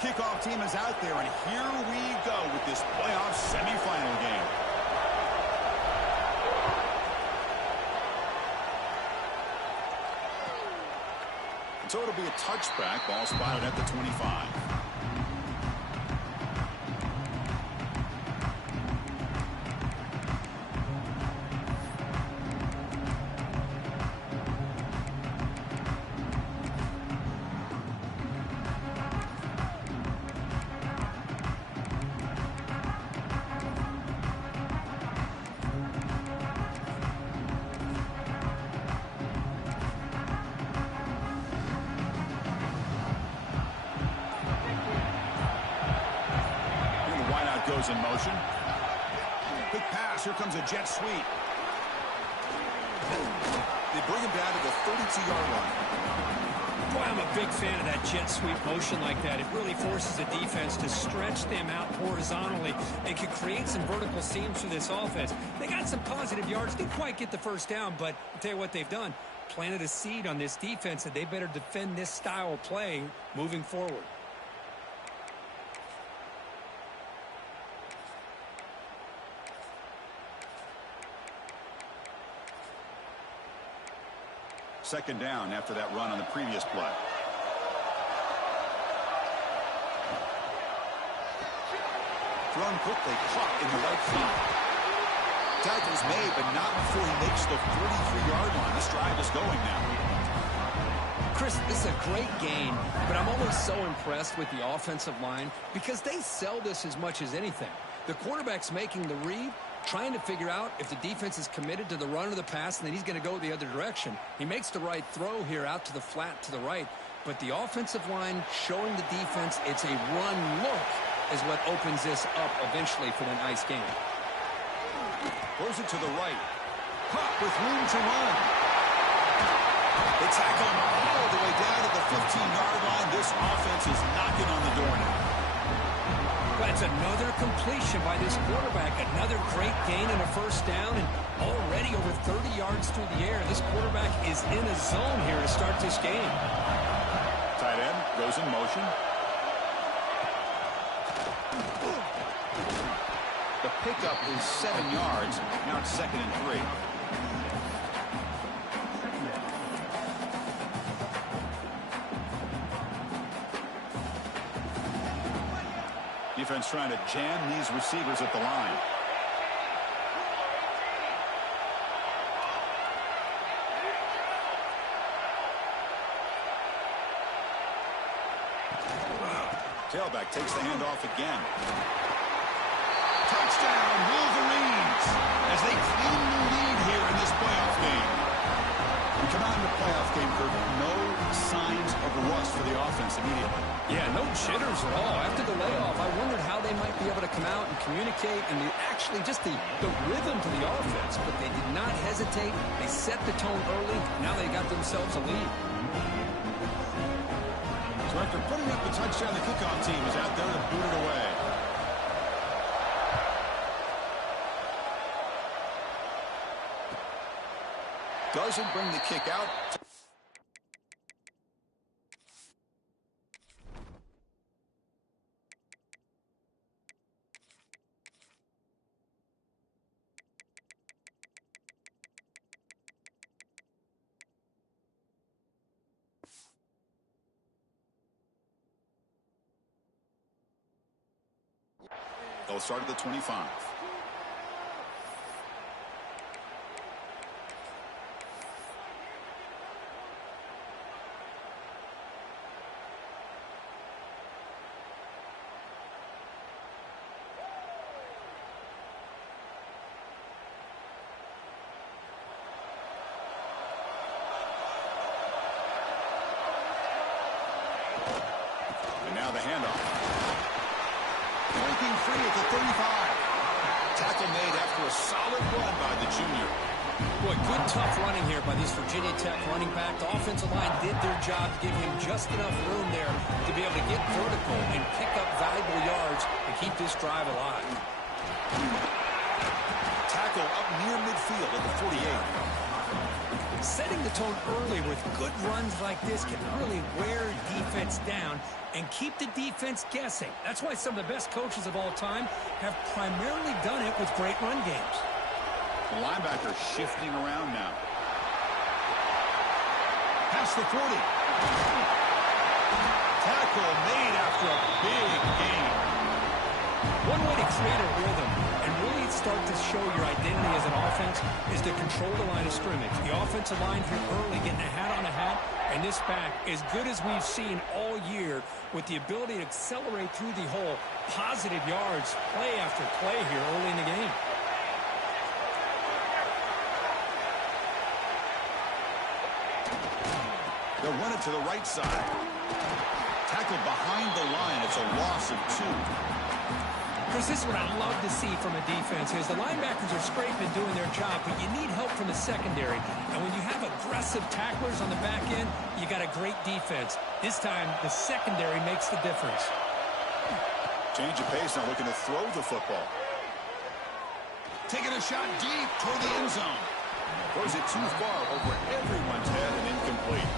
kickoff team is out there, and here we go with this playoff semifinal game. So it'll be a touchback. Ball spotted at the 25. Goes in motion. Quick pass. Here comes a jet sweep. They bring him down to the 32-yard line. Boy, I'm a big fan of that jet sweep motion like that. It really forces the defense to stretch them out horizontally. It can create some vertical seams for this offense. They got some positive yards. Didn't quite get the first down, but I'll tell you what they've done. Planted a seed on this defense that they better defend this style of play moving forward. Second down after that run on the previous play. Thrown quickly, caught in the right feet. Tackle's made, but not before he makes the 33-yard line. This drive is going now. Chris, this is a great game, but I'm always so impressed with the offensive line because they sell this as much as anything. The quarterback's making the read, trying to figure out if the defense is committed to the run or the pass, and then he's going to go the other direction. He makes the right throw here out to the flat to the right, but the offensive line showing the defense it's a run look is what opens this up eventually for the nice game. Throws it to the right. Caught with room to run. They tackle him all the way down to the 15-yard line. This offense is knocking on the door now. That's another completion by this quarterback. Another great gain and a first down, and already over 30 yards through the air. This quarterback is in a zone here to start this game. Tight end goes in motion. The pickup is 7 yards. Now it's 2nd and 3. Defense trying to jam these receivers at the line. Tailback takes the handoff again. Touchdown, Wolverines, as they claim the lead here in this playoff game. We come out in the playoff game, Kirk, no signs of rust for the offense immediately. Yeah, no jitters at all. After the layoff, I wondered how they might be able to come out and communicate and actually just the rhythm to the offense, but they did not hesitate. They set the tone early. Now they got themselves a lead. So after putting up the touchdown, the kickoff team is out there to boot it away. Doesn't bring the kick out. They'll start at the 25. And now the handoff. Breaking free at the 35. Tackle made after a solid run by the junior. Boy, good tough running here by this Virginia Tech running back. The offensive line did their job to give him just enough room there to be able to get vertical and pick up valuable yards to keep this drive alive. Tackle up near midfield at the 48. Setting the tone early with good runs like this can really wear defense down and keep the defense guessing. That's why some of the best coaches of all time have primarily done it with great run games. The linebacker shifting around now. Past the 40. Tackle made after a big gain. One way to create a rhythm and really start to show your identity as an offense is to control the line of scrimmage. The offensive line here early getting a hat on a hat, and this back, as good as we've seen all year, with the ability to accelerate through the hole, positive yards, play after play here early in the game. They'll run it to the right side. Tackled behind the line. It's a loss of 2. Chris, this is what I love to see from a defense is the linebackers are scraping doing their job, but you need help from the secondary. And when you have aggressive tacklers on the back end, you got a great defense. This time, the secondary makes the difference. Change of pace, now looking to throw the football. Taking a shot deep toward the end zone. Throws it too far over everyone's head and incomplete.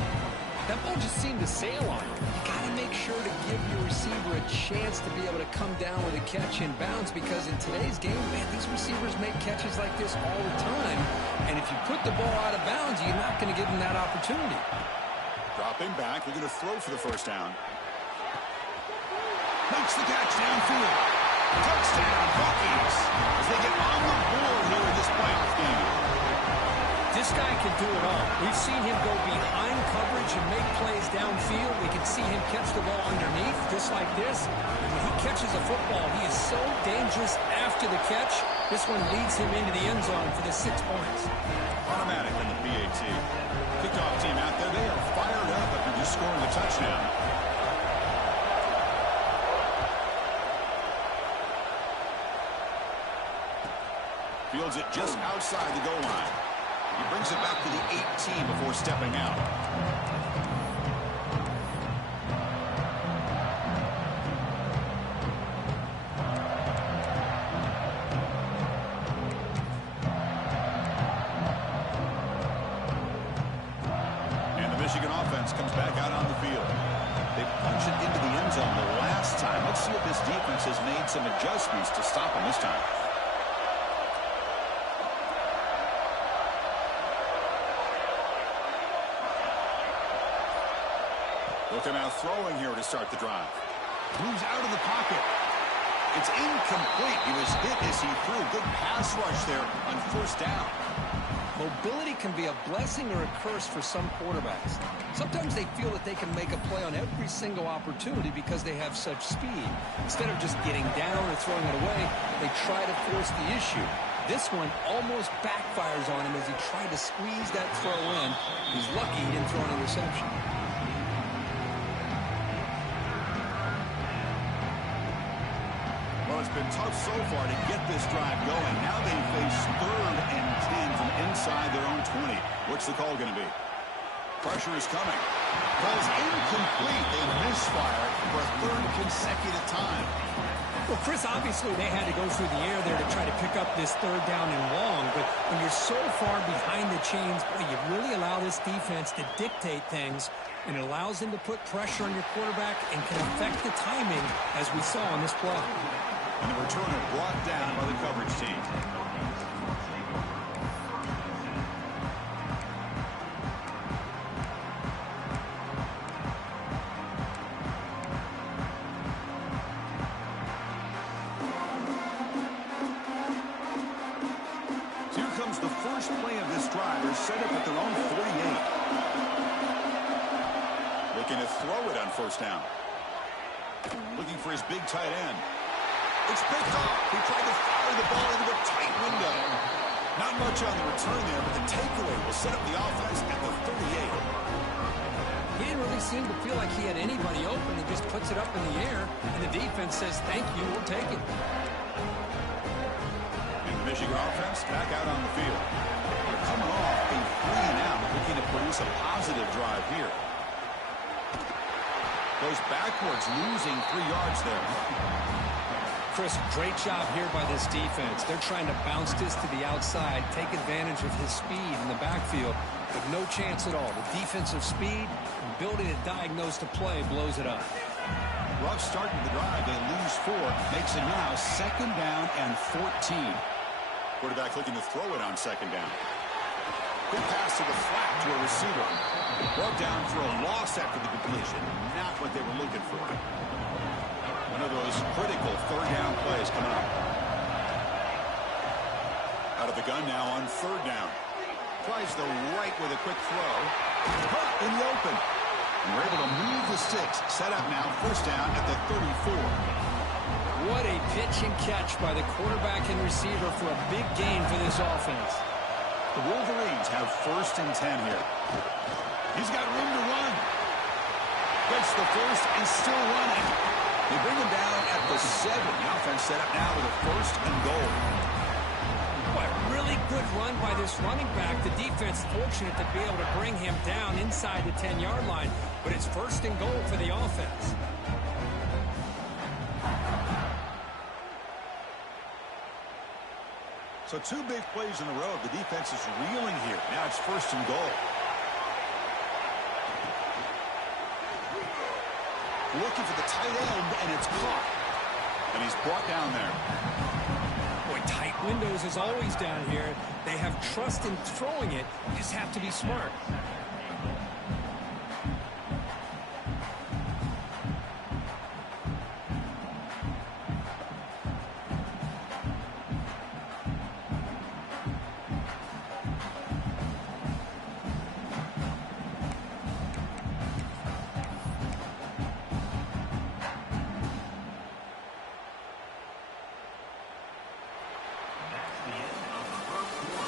That ball just seemed to sail on him. You got to make sure to give your receiver a chance to be able to come down with a catch in bounds, because in today's game, man, these receivers make catches like this all the time. And if you put the ball out of bounds, you're not going to give them that opportunity. Dropping back, looking to throw for the first down. Makes the catch downfield. Touchdown, Hokies, as they get on the board here in this playoff game. This guy can do it all. We've seen him go behind coverage and make plays downfield. We can see him catch the ball underneath, just like this. And when he catches a football, he is so dangerous after the catch. This one leads him into the end zone for the 6 points. Automatic in the PAT. Kickoff team out there, they are fired up after just scoring a touchdown. Fields it just outside the goal line. He brings it back to the 18 before stepping out. And the Michigan offense comes back out on the field. They punch it into the end zone the last time. Let's see if this defense has made some adjustments to stop him this time. Looking out throwing here to start the drive. Moves out of the pocket. It's incomplete. He was hit as he threw. Good pass rush there on first down. Mobility can be a blessing or a curse for some quarterbacks. Sometimes they feel that they can make a play on every single opportunity because they have such speed. Instead of just getting down or throwing it away, they try to force the issue. This one almost backfires on him as he tried to squeeze that throw in. He's lucky he didn't throw an interception. Well, it's been tough so far to get this drive going. Now they face 3rd and 10 from inside their own 20. What's the call going to be? Pressure is coming. Ball's incomplete. They misfire for a 3rd consecutive time. Well, Chris, obviously they had to go through the air there to try to pick up this 3rd down and long, but when you're so far behind the chains, boy, you really allow this defense to dictate things, and it allows them to put pressure on your quarterback and can affect the timing, as we saw on this play. And the returner brought down by the coverage team. So here comes the first play of this drive. They're set up at their own 48. Looking to throw it on first down. Looking for his big tight end. It's picked off. He tried to fire the ball into a tight window. Not much on the return there, but the takeaway will set up the offense at the 38. He didn't really seem to feel like he had anybody open. He just puts it up in the air, and the defense says, thank you, we'll take it. And the Michigan offense back out on the field. They're coming off a 3-and-out, looking to produce a positive drive here. Goes backwards, losing 3 yards there. Chris, great job here by this defense. They're trying to bounce this to the outside, take advantage of his speed in the backfield, but no chance at all. The defensive speed, ability to diagnose the play, blows it up. Rough start to the drive. They lose 4. Makes it now 2nd down and 14. Quarterback looking to throw it on 2nd down. Quick pass to the flat to a receiver. Brought down for a loss after the completion. Not what they were looking for. One of those critical 3rd down plays coming up. Out of the gun now on 3rd down. Tries the right with a quick throw. Caught in the open. And we're able to move the sticks. Set up now, 1st down at the 34. What a pitch and catch by the quarterback and receiver for a big gain for this offense. The Wolverines have 1st and 10 here. He's got room to run. Gets the first and still running. They bring him down at the 7. The offense set up now with a 1st and goal. What a really good run by this running back. The defense fortunate to be able to bring him down inside the 10-yard line, but it's 1st and goal for the offense. So 2 big plays in a row. The defense is reeling here. Now it's 1st and goal. Looking for the tight end, and it's caught. And he's brought down there. Boy, tight windows is always down here. They have trust in throwing it. You just have to be smart.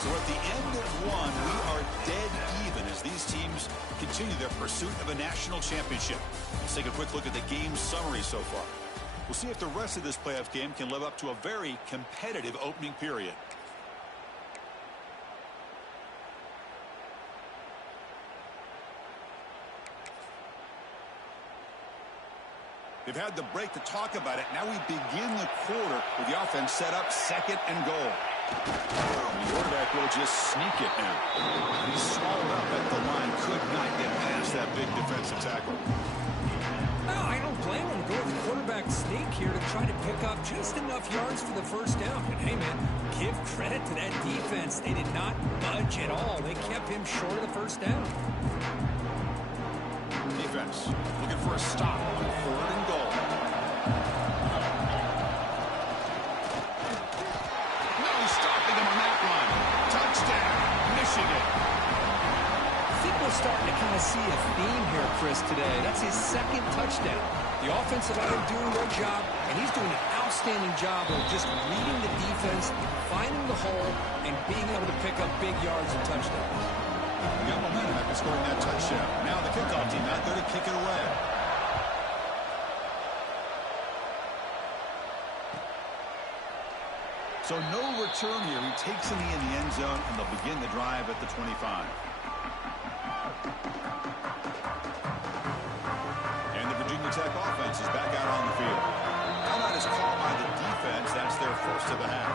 So at the end of 1, we are dead even as these teams continue their pursuit of a national championship. Let's take a quick look at the game summary so far. We'll see if the rest of this playoff game can live up to a very competitive opening period. They've had the break to talk about it. Now we begin the quarter with the offense set up 2nd and goal. The quarterback will just sneak it now. He's swallowed up at the line. Could not get past that big defensive tackle. No, I don't blame him. Go with the quarterback sneak here to try to pick up just enough yards for the 1st down. And hey, man, give credit to that defense. They did not budge at all. They kept him short of the 1st down. Defense looking for a stop on 3rd and goal. No stopping him on that run. Touchdown, Michigan. I think we're starting to kind of see a theme here, Chris, today. That's his 2nd touchdown. The offensive line doing their job, and he's doing an outstanding job of just reading the defense, finding the hole, and being able to pick up big yards and touchdowns. Got momentum after scoring that touchdown. Now the kickoff team out there to kick it away. So no return here. He takes it in the end zone, and they'll begin the drive at the 25. And the Virginia Tech offense is back out on the field. Timeout is called by the defense. That's their 1st of the half.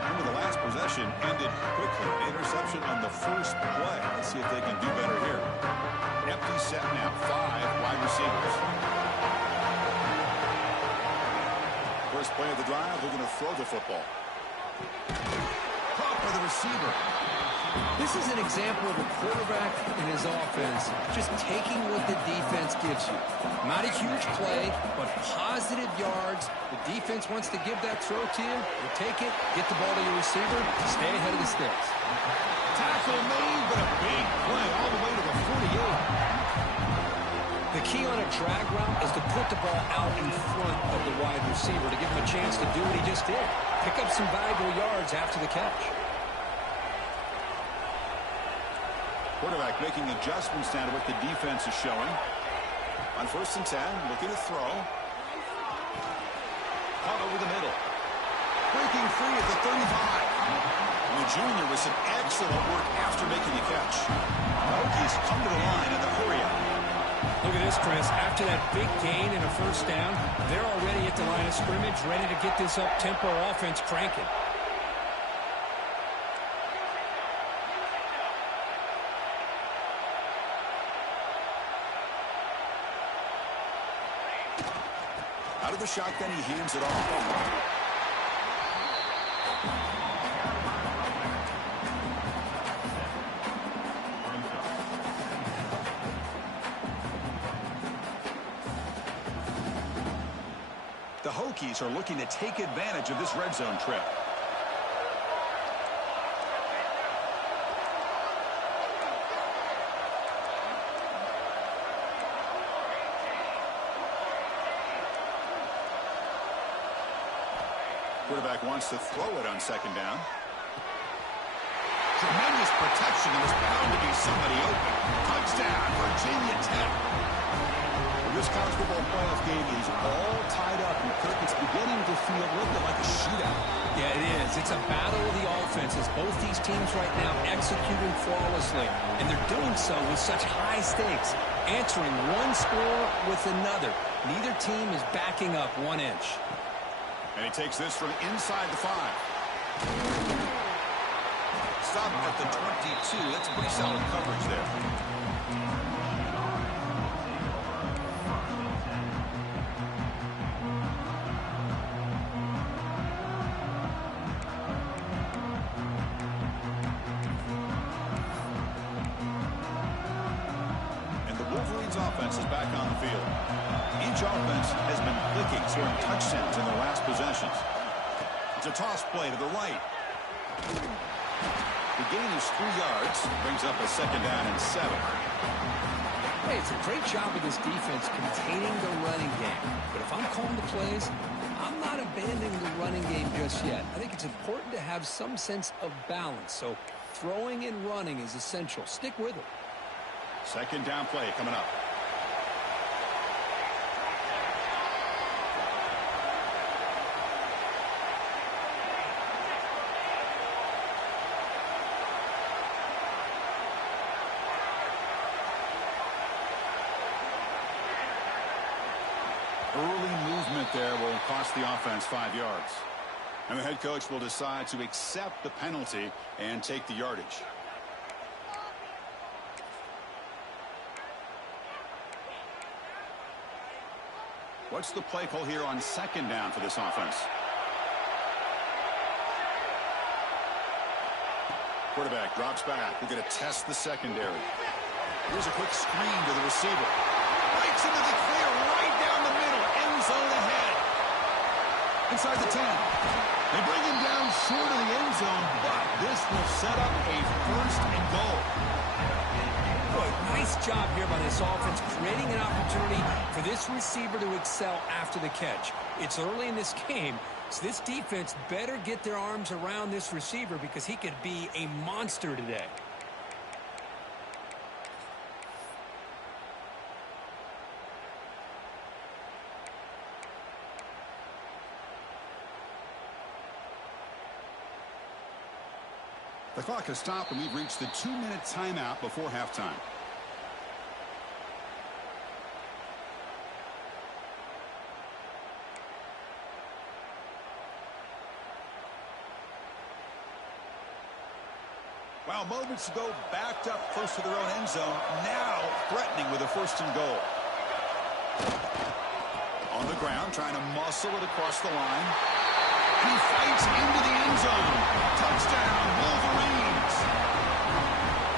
Remember, the last possession ended quickly. Interception on the 1st play. Let's see if they can do better here. Empty set now. 5 wide receivers. First play of the drive, they're going to throw the football. Caught by the receiver. This is an example of a quarterback in his offense just taking what the defense gives you. Not a huge play, but positive yards. The defense wants to give that throw to you. You take it, get the ball to your receiver, stay ahead of the sticks. Tackle made, but a big play all the way to the 48. The key on a drag route is to put the ball out in front of the wide receiver to give him a chance to do what he just did. Pick up some valuable yards after the catch. Quarterback making adjustments now to what the defense is showing. On 1st and 10, looking to throw. Caught over the middle. Breaking free at the 35. And the junior with some excellent work after making the catch. Hokies come to the line in the hurry-up. Look at this, Chris. After that big gain and a first down, they're already at the line of scrimmage, ready to get this up-tempo offense cranking. Out of the shotgun, he hands it off. The Hokies are looking to take advantage of this red zone trip. Quarterback wants to throw it on second down. Tremendous protection. There's bound to be somebody open. Touchdown, Virginia Tech. This college football playoff game is all tied up, and Kirk, it's beginning to feel a little bit like a shootout. Yeah, it is. It's a battle of the offenses. Both these teams right now executing flawlessly, and they're doing so with such high stakes, answering one score with another. Neither team is backing up 1 inch. And he takes this from inside the 5. Stop at the 22. That's pretty solid coverage there. Offense is back on the field. Each offense has been clicking, scoring touchdowns in their last possessions. It's a toss play to the right. The gain is 3 yards, brings up a second down and 7. Hey, it's a great job of this defense containing the running game. But if I'm calling the plays, I'm not abandoning the running game just yet. I think it's important to have some sense of balance. So throwing and running is essential. Stick with it. Second down play coming up. Early movement there will cost the offense 5 yards. And the head coach will decide to accept the penalty and take the yardage. What's the play call here on second down for this offense? Quarterback drops back. We're going to test the secondary. Here's a quick screen to the receiver. Breaks into the clear right down the middle. End zone ahead. Inside the 10. They bring him down short of the end zone, but this will set up a first and goal. Nice job here by this offense, creating an opportunity for this receiver to excel after the catch. It's early in this game, so this defense better get their arms around this receiver because he could be a monster today. The clock has stopped, and we've reached the 2-minute timeout before halftime. Well, moments ago, backed up close to their own end zone, now threatening with a first and goal. On the ground, trying to muscle it across the line. And he fights into the end zone. Touchdown, Wolverines.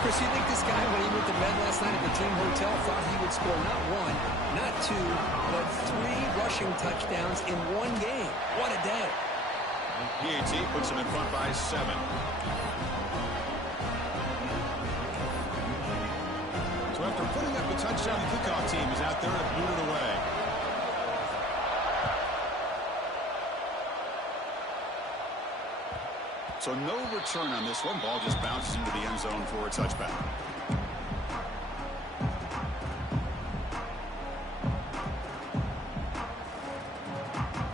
Chris, you think this guy, when he went to bed last night at the team hotel, thought he would score not 1, not 2, but 3 rushing touchdowns in 1 game? What a day. PAT puts him in front by 7. So after putting up a touchdown, the kickoff team is out there to boot it away. So no return on this one. Ball just bounces into the end zone for a touchback.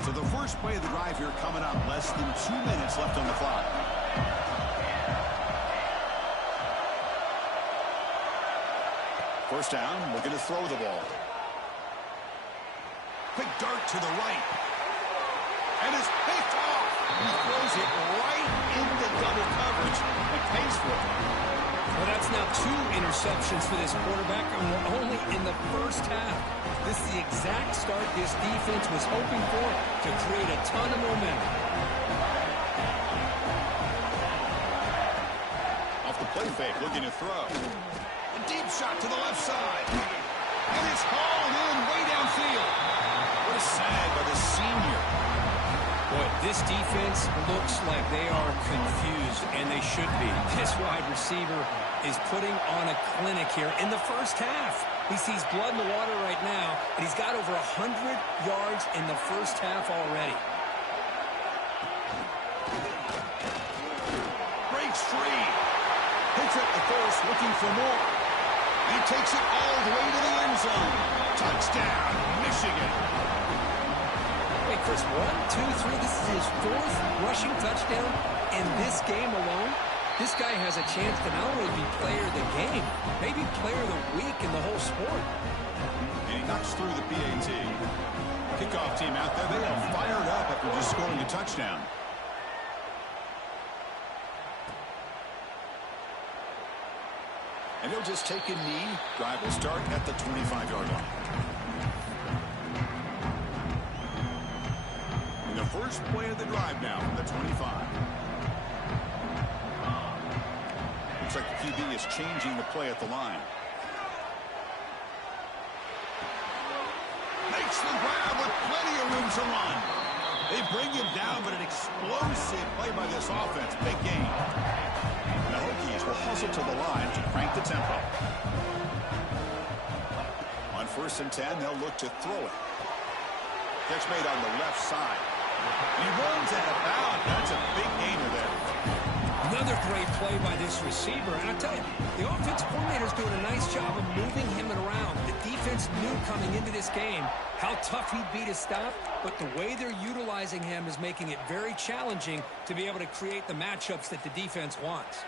So the first play of the drive here coming up. Less than 2 minutes left on the clock. First down, looking to throw the ball. Quick dart to the right. And it's picked off. He throws it right into double coverage and pays for it. Well, that's now 2 interceptions for this quarterback, and we're only in the first half. This is the exact start this defense was hoping for to create a ton of momentum. Off the play fake, looking to throw. A deep shot to the left side. And it's hauled in way downfield. What a sag by the senior. Boy, this defense looks like they are confused, and they should be. This wide receiver is putting on a clinic here in the first half. He sees blood in the water right now, and he's got over 100 yards in the first half already. Breaks free. Picks up the first, looking for more. And he takes it all the way to the end zone. Touchdown, Michigan. Hey, Chris, 1, 2, 3. This is his 4th rushing touchdown in this game alone. This guy has a chance to not only be player of the game, maybe player of the week in the whole sport. And he knocks through the PAT. Kickoff team out there, they are fired up after just scoring a touchdown. And he'll just take a knee. Drive will start at the 25-yard line. The first play of the drive now from the 25. Looks like the QB is changing the play at the line. Makes the grab with plenty of room to run. They bring him down, but an explosive play by this offense. Big gain. The Hokies will hustle to the line to crank the tempo. On 1st and 10, they'll look to throw it. Catch made on the left side. He runs out of bounds. That's a big gainer there. Another great play by this receiver. And I tell you, the offense coordinator's doing a nice job of moving him around. The defense knew coming into this game how tough he'd be to stop, but the way they're utilizing him is making it very challenging to be able to create the matchups that the defense wants.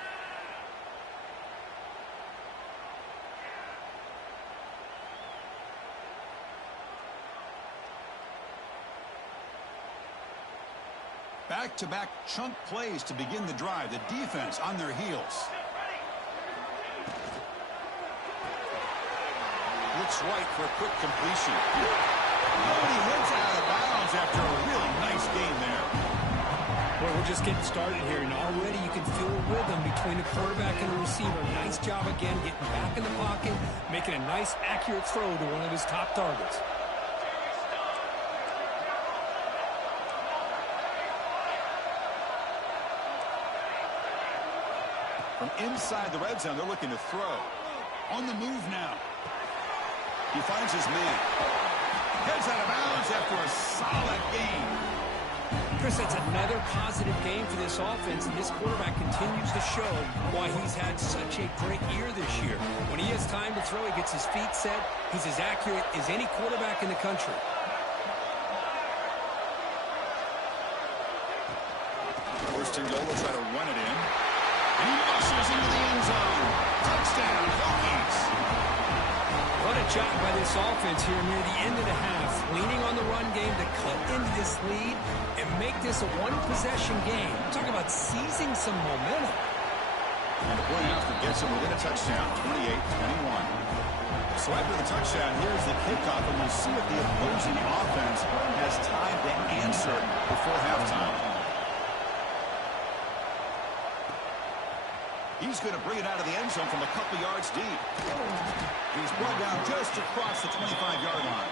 Back-to-back chunk plays to begin the drive. The defense on their heels. Looks right for a quick completion. Oh, he hits out of bounds after a really nice game there. Well, we're just getting started here, and already you can feel a rhythm between the quarterback and the receiver. Nice job again getting back in the pocket, making a nice, accurate throw to one of his top targets. From inside the red zone, they're looking to throw. On the move now. He finds his man. Heads out of bounds after a solid game. Chris, that's another positive game for this offense, and this quarterback continues to show why he's had such a great year this year. When he has time to throw, he gets his feet set. He's as accurate as any quarterback in the country. First and goal, will try to run it in. And he muscles into the end zone. Touchdown, Hokies. What a job by this offense here near the end of the half. Leaning on the run game to cut into this lead and make this a one-possession game. Talk about seizing some momentum. And the point after gets him within a touchdown, 28-21. So after the touchdown, here's the kickoff, and we'll see if the opposing offense has time to answer before halftime. He's going to bring it out of the end zone from a couple yards deep. He's brought down just across the 25-yard line.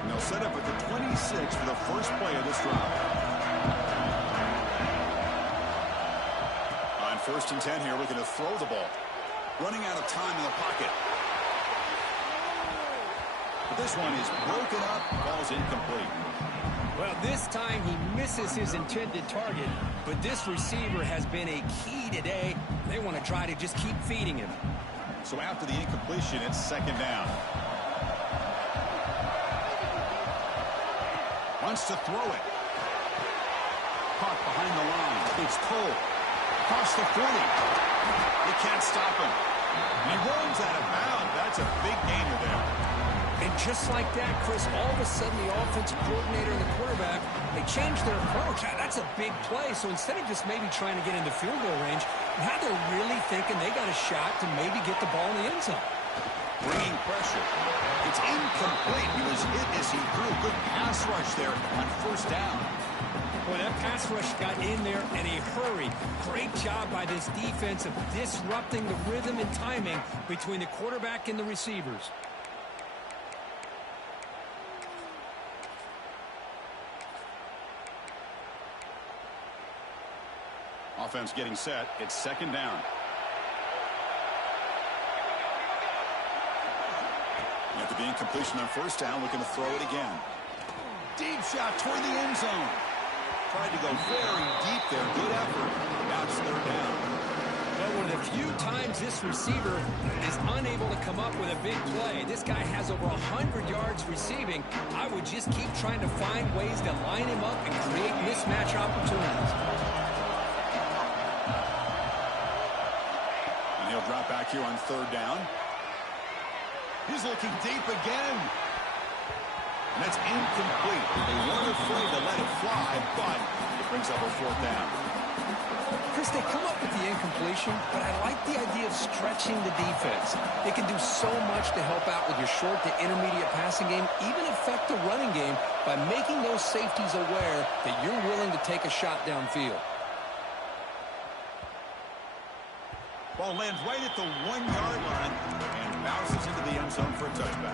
And they'll set up at the 26 for the first play of this drive. On 1st and 10 here, looking to throw the ball. Running out of time in the pocket. But this one is broken up, ball's incomplete. Well, this time he misses his intended target, but this receiver has been a key today. They want to try to just keep feeding him. So after the incompletion, it's 2nd down. Wants to throw it. Caught behind the line. It's Cole. Across the 40. They can't stop him. He runs out of bounds. That's a big gainer there. And just like that, Chris, all of a sudden the offensive coordinator and the quarterback, they changed their approach. That's a big play. So instead of just maybe trying to get into field goal range, now they're really thinking they got a shot to maybe get the ball in the end zone. Bringing pressure. It's incomplete. He was hit as he threw a good pass rush there on first down. Boy, that pass rush got in there in a hurry. Great job by this defense of disrupting the rhythm and timing between the quarterback and the receivers. Offense getting set. It's second down. After the incompletion on first down, looking to throw it again. Deep shot toward the end zone. Tried to go very deep there. Good effort. Now it's third down. Well, one of the few times this receiver is unable to come up with a big play. This guy has over 100 yards receiving. I would just keep trying to find ways to line him up and create mismatch opportunities. And he'll drop back here on third down. He's looking deep again. And that's incomplete. They weren't afraid to let it fly, but it brings up a fourth down. Chris, they come up with the incompletion, but I like the idea of stretching the defense. They can do so much to help out with your short to intermediate passing game, even affect the running game by making those safeties aware that you're willing to take a shot downfield. Ball lands right at the 1 yard line and bounces into the end zone for a touchback.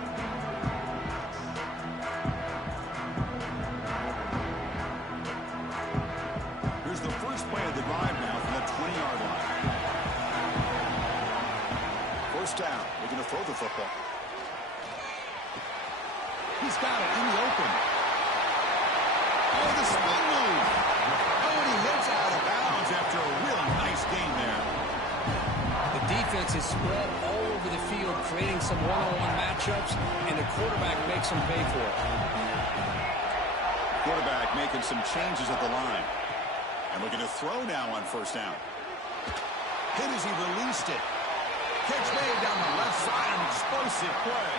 Here's the first play of the drive now from the 20-yard line. First down. Looking to throw the football. He's got it in the open. Oh, the spin move. Oh, and he heads out of bounds after a really nice gain there. The defense is spread all over the field, creating some one-on-one matchups, and the quarterback makes them pay for it. Quarterback making some changes at the line. And looking to throw now on first down. Hit as he released it. Catch made down the left side, an explosive play.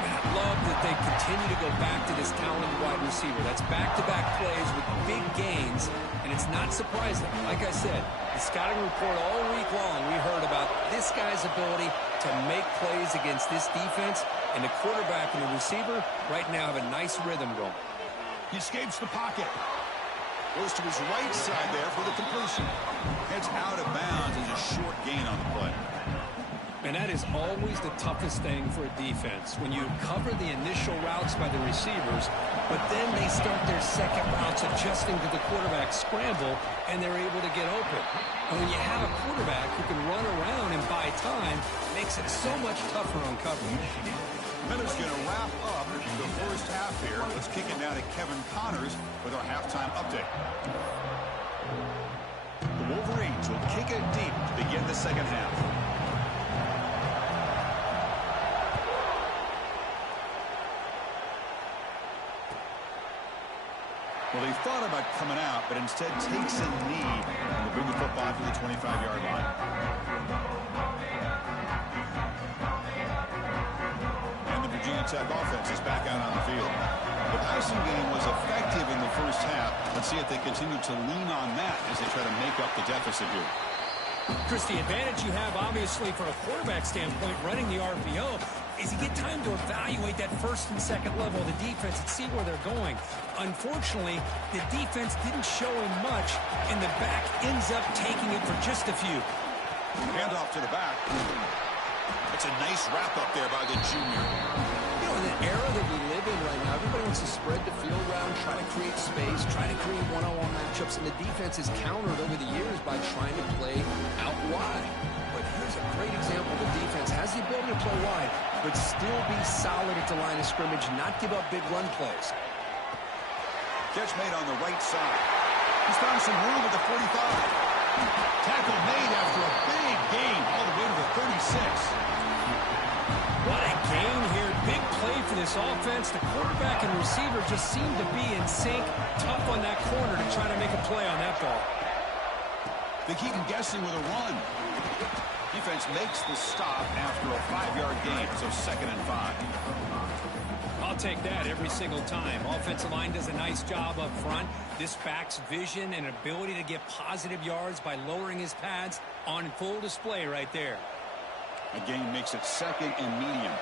And I love that they continue to go back to this talented wide receiver. That's back-to-back plays with big gains, and it's not surprising. Like I said, the scouting report all week long, we heard about this guy's ability to make plays against this defense, and the quarterback and the receiver right now have a nice rhythm going. He escapes the pocket. Goes to his right side there for the completion. Heads out of bounds as a short gain on the play. And that is always the toughest thing for a defense, when you cover the initial routes by the receivers, but then they start their second routes adjusting to the quarterback's scramble, and they're able to get open. And when you have a quarterback who can run around and buy time, it makes it so much tougher on coverage. Miller's going to wrap up the first half here. Let's kick it now to Kevin Connors with our halftime update. The Wolverines will kick it deep to begin the second half. Well, he thought about coming out, but instead takes a knee to bring the football to the 25-yard line. And the Virginia Tech offense is back out on the field. The passing game was effective in the first half. Let's see if they continue to lean on that as they try to make up the deficit here. Chris, the advantage you have, obviously, from a quarterback standpoint, running the RPO, is you get time to evaluate that first and second level of the defense and see where they're going. Unfortunately, the defense didn't show him much, and the back ends up taking it for just a few. Handoff to the back. It's a nice wrap-up there by the junior. You know, in the era that we live in right now, everybody wants to spread the field around, try to create space, try to create one-on-one matchups, and the defense is countered over the years by trying to play out wide. But here's a great example. The defense has the ability to play wide, but still be solid at the line of scrimmage, not give up big run plays. Catch made on the right side. He's found some room at the 45. Tackle made after a big gain all the way to the 36. What a gain here. Big play play for this offense. The quarterback and receiver just seem to be in sync. Tough on that corner to try to make a play on that ball. They keep him guessing with a run. Defense makes the stop after a 5-yard gain, so 2nd and 5. I'll take that every single time. Offensive line does a nice job up front. This back's vision and ability to get positive yards by lowering his pads on full display right there. A gain makes it 2nd and medium.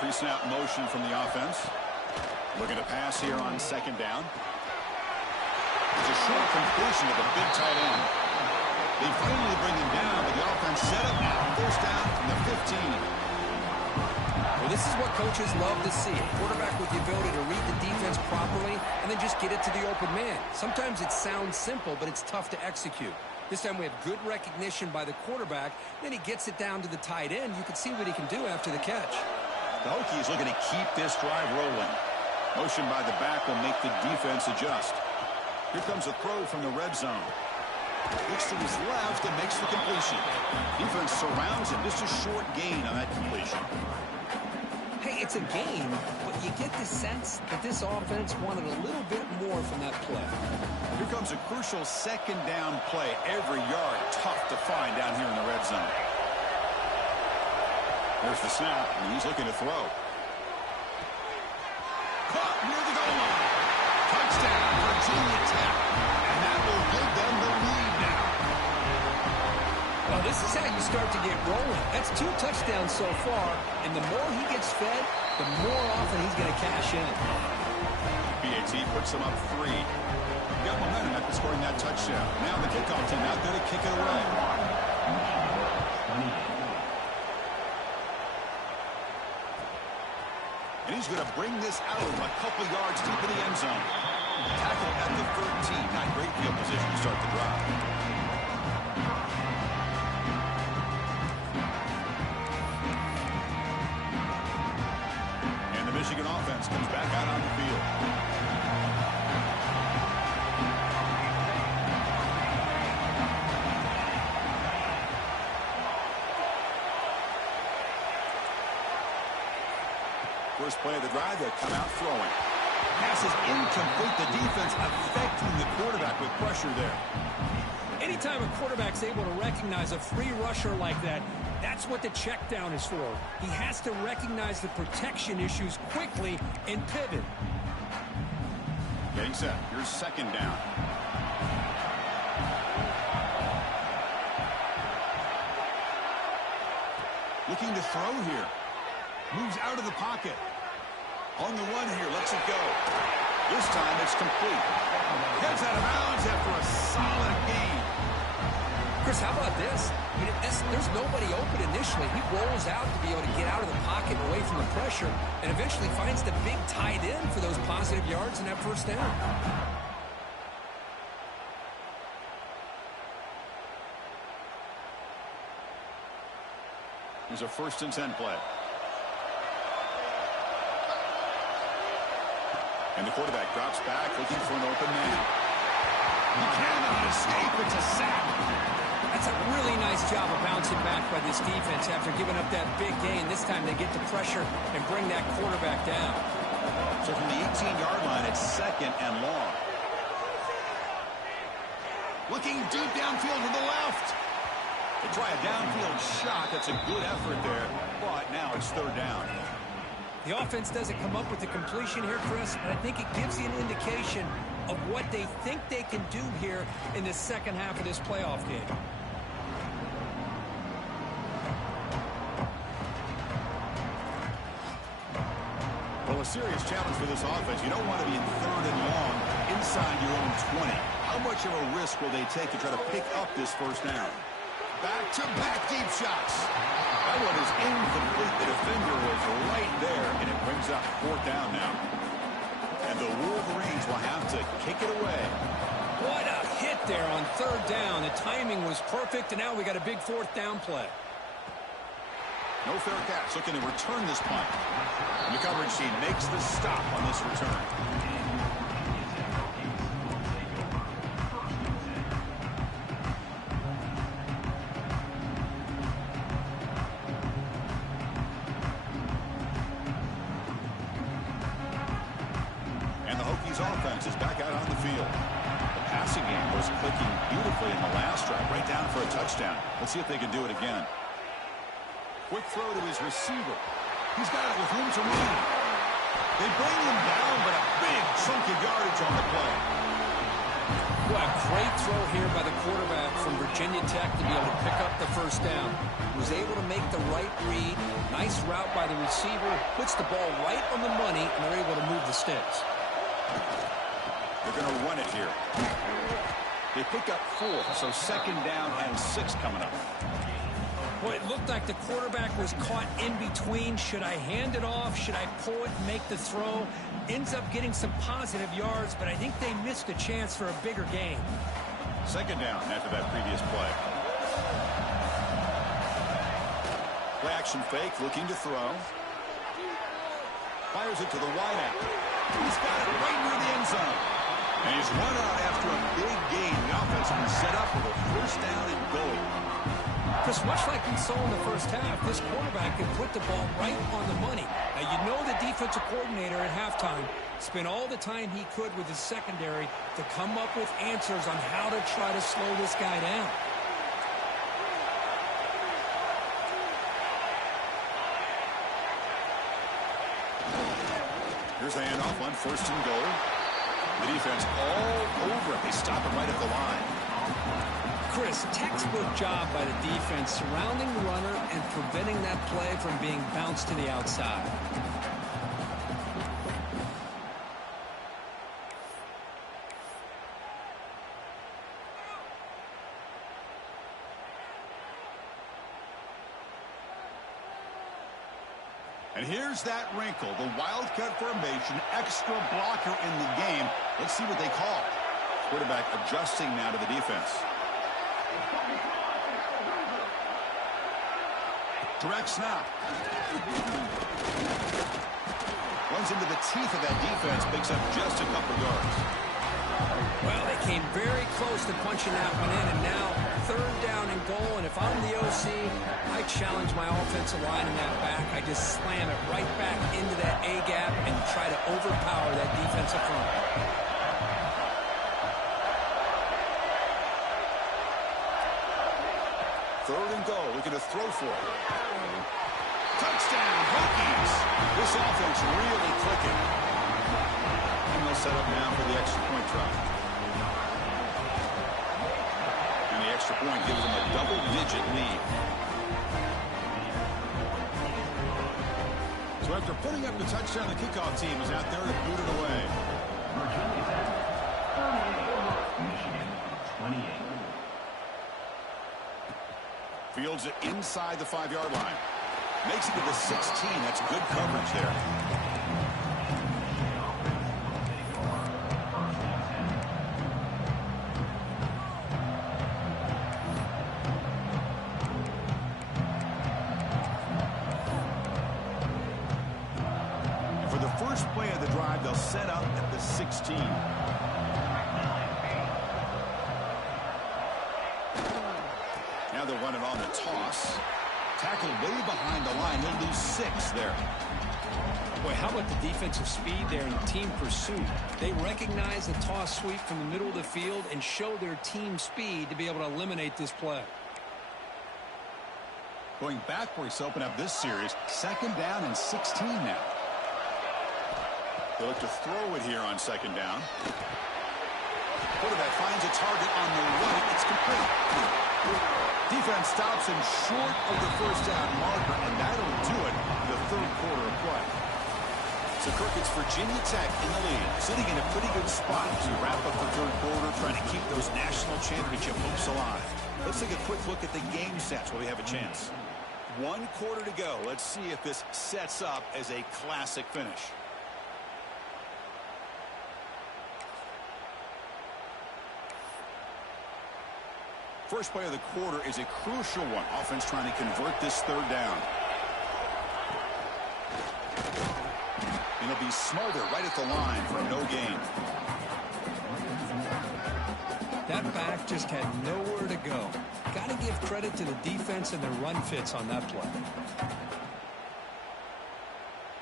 Pre-snap motion from the offense. Looking to pass here on 2nd down. It's a short completion of the big tight end. They finally bring him down, but the offense set up now. 1st down from the 15. Well, this is what coaches love to see. A quarterback with the ability to read the defense properly and then just get it to the open man. Sometimes it sounds simple, but it's tough to execute. This time we have good recognition by the quarterback. Then he gets it down to the tight end. You can see what he can do after the catch. The Hokies looking to keep this drive rolling. Motion by the back will make the defense adjust. Here comes a throw from the red zone. Looks to his left and makes the completion. Defense surrounds him. Just a short gain on that completion. Hey, it's a gain, but you get the sense that this offense wanted a little bit more from that play. Here comes a crucial 2nd down play. Every yard tough to find down here in the red zone. There's the snap, and he's looking to throw. Caught near the goal line. Touchdown, Virginia Tech. And that will give them the lead now. Well, this is how you start to get rolling. That's 2 touchdowns so far, and the more he gets fed, the more often he's going to cash in. BAT puts them up 3. Got momentum after scoring that touchdown. Now the kickoff team out there to kick it away. And he's going to bring this out a couple yards deep in the end zone. Tackle at the 13. Not great field position to start the drive. And the Michigan offense comes back out on the field. First play of the drive, they come out throwing. Pass is incomplete. The defense affecting the quarterback with pressure there. Anytime a quarterback's able to recognize a free rusher like that, that's what the check down is for. He has to recognize the protection issues quickly and pivot. Getting set. Here's 2nd down. Looking to throw here. Moves out of the pocket. On the run here, lets it go. This time it's complete. Heads out of bounds after a solid gain. Chris, how about this? I mean, there's nobody open initially. He rolls out to be able to get out of the pocket and away from the pressure, and eventually finds the big tight end for those positive yards in that 1st down. Here's a 1st and 10 play. And the quarterback drops back, looking for an open man. He cannot escape. It's a sack. That's a really nice job of bouncing back by this defense after giving up that big gain. This time they get to pressure and bring that quarterback down. So from the 18-yard line, it's 2nd and long. Looking deep downfield to the left. They try a downfield shot. That's a good effort there. But now it's 3rd down. The offense doesn't come up with the completion here, Chris, and I think it gives you an indication of what they think they can do here in the 2nd half of this playoff game. Well, a serious challenge for this offense. You don't want to be in 3rd and long inside your own 20. How much of a risk will they take to try to pick up this 1st down? Back-to-back deep shots. That one is incomplete. The defender was right there, and it brings up 4th down now. And the Wolverines will have to kick it away. What a hit there on 3rd down. The timing was perfect, and now we got a big 4th down play. No fair catch. Looking to return this punt. And the coverage team makes the stop on this return. passing game was clicking beautifully in the last drive, right down for a touchdown. Let's see if they can do it again. Quick throw to his receiver. He's got it with room to run. They bring him down, but a big chunk of yardage on the play. Well, a great throw here by the quarterback from Virginia Tech to be able to pick up the first down. He was able to make the right read. Nice route by the receiver. Puts the ball right on the money, and they're able to move the sticks. They're going to run it here. They pick up 4, so second down and 6 coming up. Well, it looked like the quarterback was caught in between. Should I hand it off? Should I pull it and make the throw? Ends up getting some positive yards, but I think they missed a chance for a bigger gain. Second down after that previous play. Play action fake, looking to throw. Fires it to the wideout. He's got it right near the end zone. And he's run out after a big gain. The offense has been set up with a first down and goal. Chris, much like we saw in the first half, this quarterback can put the ball right on the money. Now, you know the defensive coordinator at halftime spent all the time he could with his secondary to come up with answers on how to try to slow this guy down. Here's the handoff on first and goal. The defense all over it. They stop it right at the line. Chris, textbook job by the defense surrounding the runner and preventing that play from being bounced to the outside. And here's that wrinkle, the wildcat formation, extra blocker in the game. Let's see what they call. Quarterback adjusting now to the defense. Direct snap. Runs into the teeth of that defense, picks up just a couple yards. Well, they came very close to punching that one in, and now third down and goal. And if I'm the OC, I challenge my offensive line in that back. I just slam it right back into that A-gap and try to overpower that defensive front. Third and goal. Looking to throw for it. Touchdown, Hokies. This offense really clicking. And they'll set up now for the extra point try. And the extra point gives them a double-digit lead. So after putting up the touchdown, the kickoff team is out there to boot it away. Virginia Tech, 38, Michigan, 28. Fields it inside the 5-yard line. Makes it to the 16. That's good coverage there. And for the first play of the drive, they'll set up at the 16. Now they'll run it on the toss. Tackled way behind the line. They'll lose 6 there. Boy, how about the defensive speed there and team pursuit? They recognize the toss sweep from the middle of the field and show their team speed to be able to eliminate this play. Going backwards to open up this series. Second down and 16 now. They look to throw it here on second down. Quarterback finds a target on the right. It's complete. Defense stops him short of the first down marker, and that'll do it in the third quarter of play. So, Kirk, it's Virginia Tech in the lead, sitting in a pretty good spot as we wrap up the third quarter, trying to keep those national championship hopes alive. Let's take a quick look at the game stats while we have a chance. 1 quarter to go. Let's see if this sets up as a classic finish. First play of the quarter is a crucial one. Offense trying to convert this third down. And he'll be smarter right at the line for no gain. That back just had nowhere to go. Got to give credit to the defense and their run fits on that play.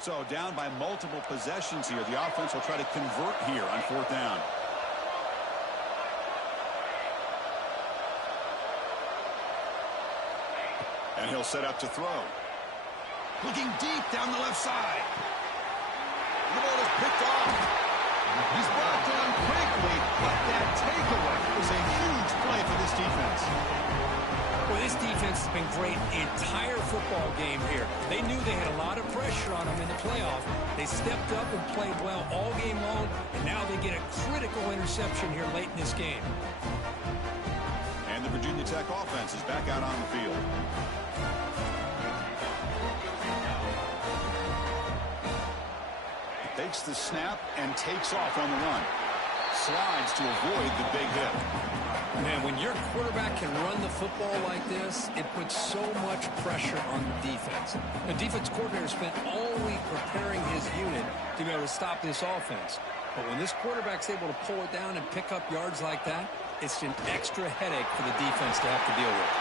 So down by multiple possessions here. The offense will try to convert here on 4th down. And he'll set up to throw. Looking deep down the left side. The ball is picked off. He's brought down quickly, but that takeaway was a huge play for this defense. Well, this defense has been great the entire football game here. They knew they had a lot of pressure on them in the playoff. They stepped up and played well all game long, and now they get a critical interception here late in this game. And the Virginia Tech offense is back out on the field. Takes the snap and takes off on the run. Slides to avoid the big hit. Man, when your quarterback can run the football like this, it puts so much pressure on the defense. The defense coordinator spent all week preparing his unit to be able to stop this offense. But when this quarterback's able to pull it down and pick up yards like that, it's an extra headache for the defense to have to deal with.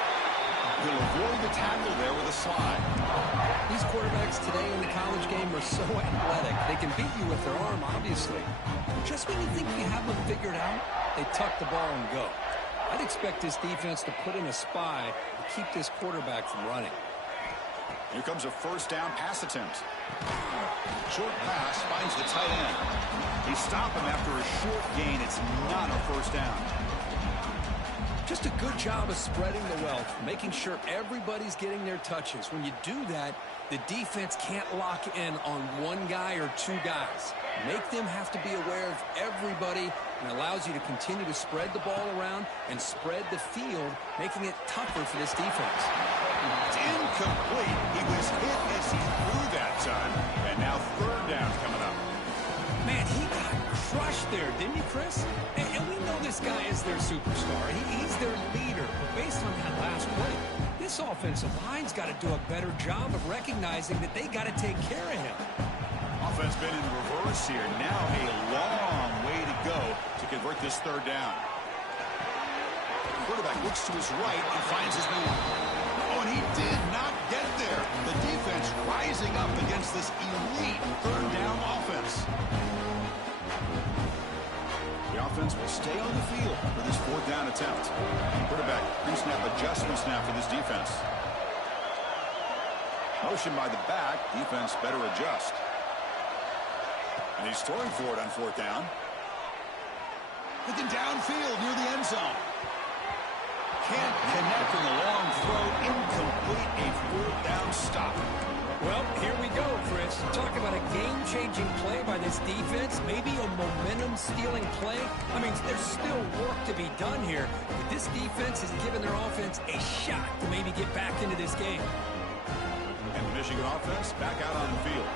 He'll avoid the tackle there with a slide. These quarterbacks today in the college game are so athletic. They can beat you with their arm, obviously. Just when you think you have them figured out, they tuck the ball and go. I'd expect this defense to put in a spy to keep this quarterback from running. Here comes a first down pass attempt. Short pass finds the tight end. He stopped him after a short gain. It's not a first down. Just a good job of spreading the wealth, making sure everybody's getting their touches. When you do that, the defense can't lock in on one guy or two guys. Make them have to be aware of everybody, and allows you to continue to spread the ball around and spread the field, making it tougher for this defense. It's incomplete. He was hit as he threw that time, and now third down's coming up. Man, he got crushed there, didn't he, Chris? And we know this guy is their superstar. He's their leader. But based on that last play, this offensive line's got to do a better job of recognizing that they got to take care of him. Offense been in reverse here. Now a long way to go to convert this third down. Quarterback looks to his right and finds his man. Oh, and he did not get there. The defense rising up against this elite third down offense. The offense will stay on the field for this fourth down attempt. Quarterback pre-snap adjustment snap for this defense. Motion by the back. Defense better adjust. And he's throwing for it on fourth down. Looking downfield near the end zone. Can't connect in the long throw. Incomplete. A fourth down stop. Well, here we go, Chris. Talk about a game-changing play by this defense. Maybe a momentum-stealing play. I mean, there's still work to be done here. But this defense has given their offense a shot to maybe get back into this game. And the Michigan offense back out on the field.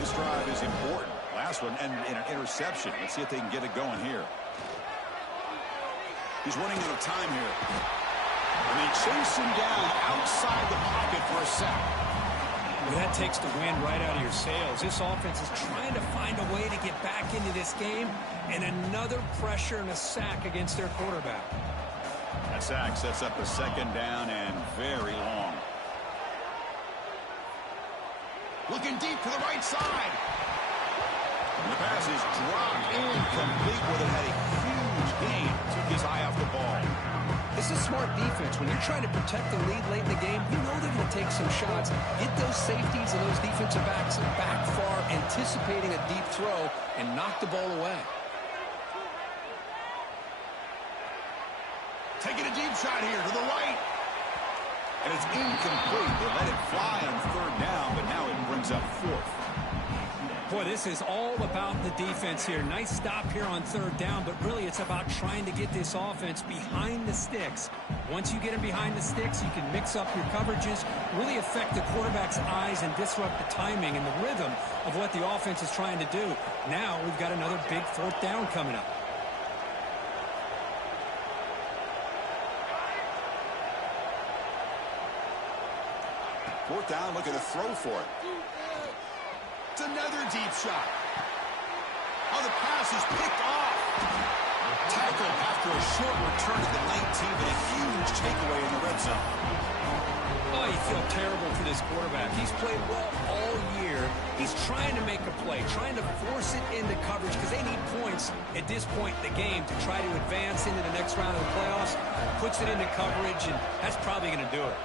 This drive is important. Last one and an interception. Let's see if they can get it going here. He's running out of time here. And they chase him down outside the pocket for a sack. Well, that takes the wind right out of your sails. This offense is trying to find a way to get back into this game, and another pressure and a sack against their quarterback. That sack sets up a second down and very long. Looking deep to the right side. And the pass is dropped incomplete where they had a huge gain. Took his eye off the ball. This is smart defense. When you're trying to protect the lead late in the game, you know they're going to take some shots. Get those safeties and those defensive backs back far, anticipating a deep throw, and knock the ball away. Taking a deep shot here to the right. And it's incomplete. They let it fly on third down, but now it brings up fourth. Boy, this is all about the defense here. Nice stop here on third down, but really it's about trying to get this offense behind the sticks. Once you get them behind the sticks, you can mix up your coverages, really affect the quarterback's eyes and disrupt the timing and the rhythm of what the offense is trying to do. Now we've got another big fourth down coming up. Fourth down, looking to throw for it. It's another deep shot. Oh, the pass is picked off. Tackled after a short return to the 19, but a huge takeaway in the red zone. Oh, you feel terrible for this quarterback. He's played well all year. He's trying to make a play, trying to force it into coverage because they need points at this point in the game to try to advance into the next round of the playoffs. Puts it into coverage, and that's probably going to do it.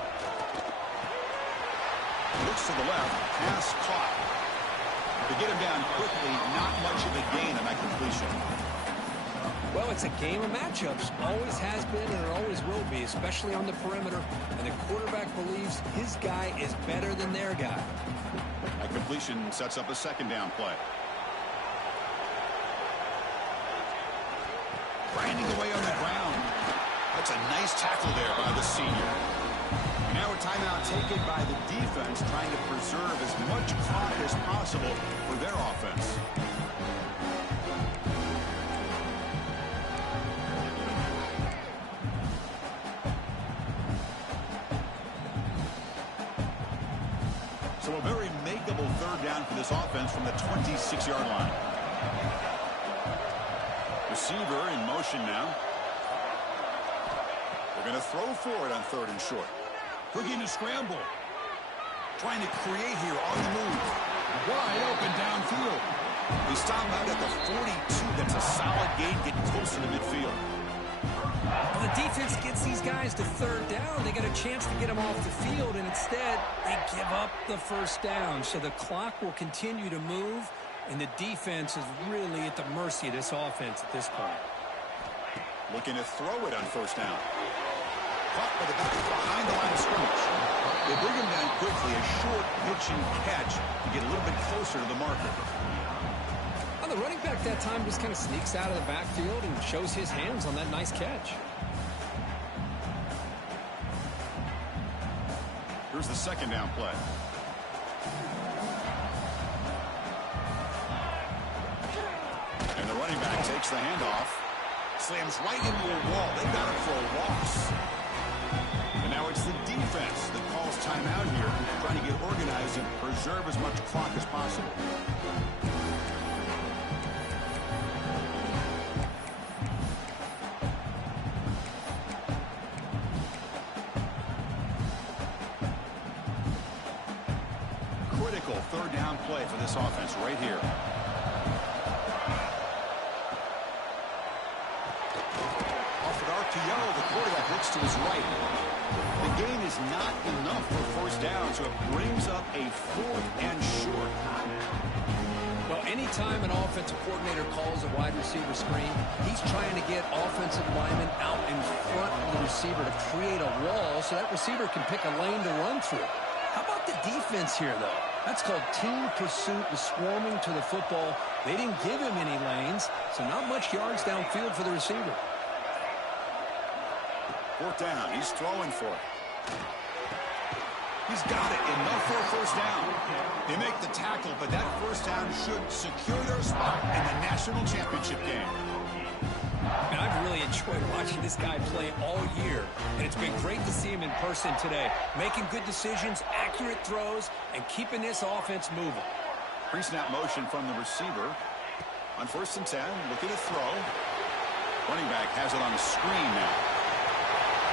looks to the left. Pass caught. To get him down quickly, not much of a gain on that completion. Well, it's a game of matchups. Always has been and it always will be, especially on the perimeter. And the quarterback believes his guy is better than their guy. That completion sets up a second down play. Grinding away on the ground. That's a nice tackle there by the senior. Now a timeout taken by the defense, trying to preserve as much clock as possible for their offense. So a very makeable third down for this offense from the 26-yard line. Receiver in motion now. They're going to throw for it on third and short. Looking to scramble. Trying to create here on the move. Wide open downfield. They stop out at the 42. That's a solid gain, getting closer to midfield. Well, the defense gets these guys to third down. They get a chance to get them off the field, and instead they give up the first down. So the clock will continue to move, and the defense is really at the mercy of this offense at this point. Looking to throw it on first down. Caught by the back behind the line of scrimmage. They bring him down quickly, a short pitch and catch to get a little bit closer to the marker. Well, the running back that time just kind of sneaks out of the backfield and shows his hands on that nice catch. Here's the second down play. And the running back takes the handoff. Slams right into a wall. They got him for a loss. And now it's the defense that calls timeout here, trying to get organized and preserve as much clock as possible. Critical third down play for this offense right here. Off an RPO, the quarterback looks to his right. The gain is not enough for first down, so it brings up a fourth and short. Well, anytime an offensive coordinator calls a wide receiver screen, he's trying to get offensive linemen out in front of the receiver to create a wall so that receiver can pick a lane to run through. How about the defense here, though? That's called team pursuit and swarming to the football. They didn't give him any lanes, so not much yards downfield for the receiver. Fourth down. He's throwing for it. He's got it. Enough for a first down. They make the tackle, but that first down should secure their spot in the national championship game. And I've really enjoyed watching this guy play all year, and it's been great to see him in person today, making good decisions, accurate throws, and keeping this offense moving. Pre-snap motion from the receiver. On 1st and 10, looking to throw. Running back has it on the screen now.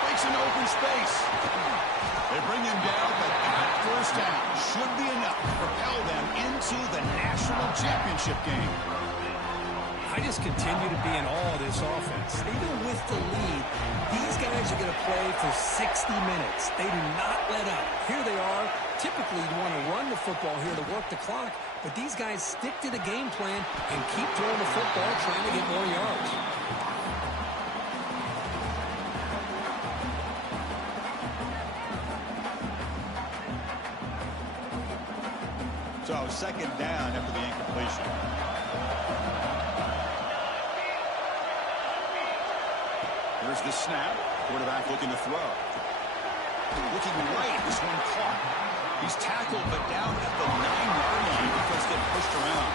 Breaks into open space. They bring him down, but that first down should be enough to propel them into the national championship game. I just continue to be in awe of this offense. Even with the lead, these guys are going to play for 60 minutes. They do not let up. Here they are. Typically, you want to run the football here to work the clock, but these guys stick to the game plan and keep throwing the football, trying to get more yards. So, second down after the incompletion. Here's the snap. Quarterback looking to throw. Looking right. This one caught. He's tackled, but down at the 9-yard line. Defense getting pushed around.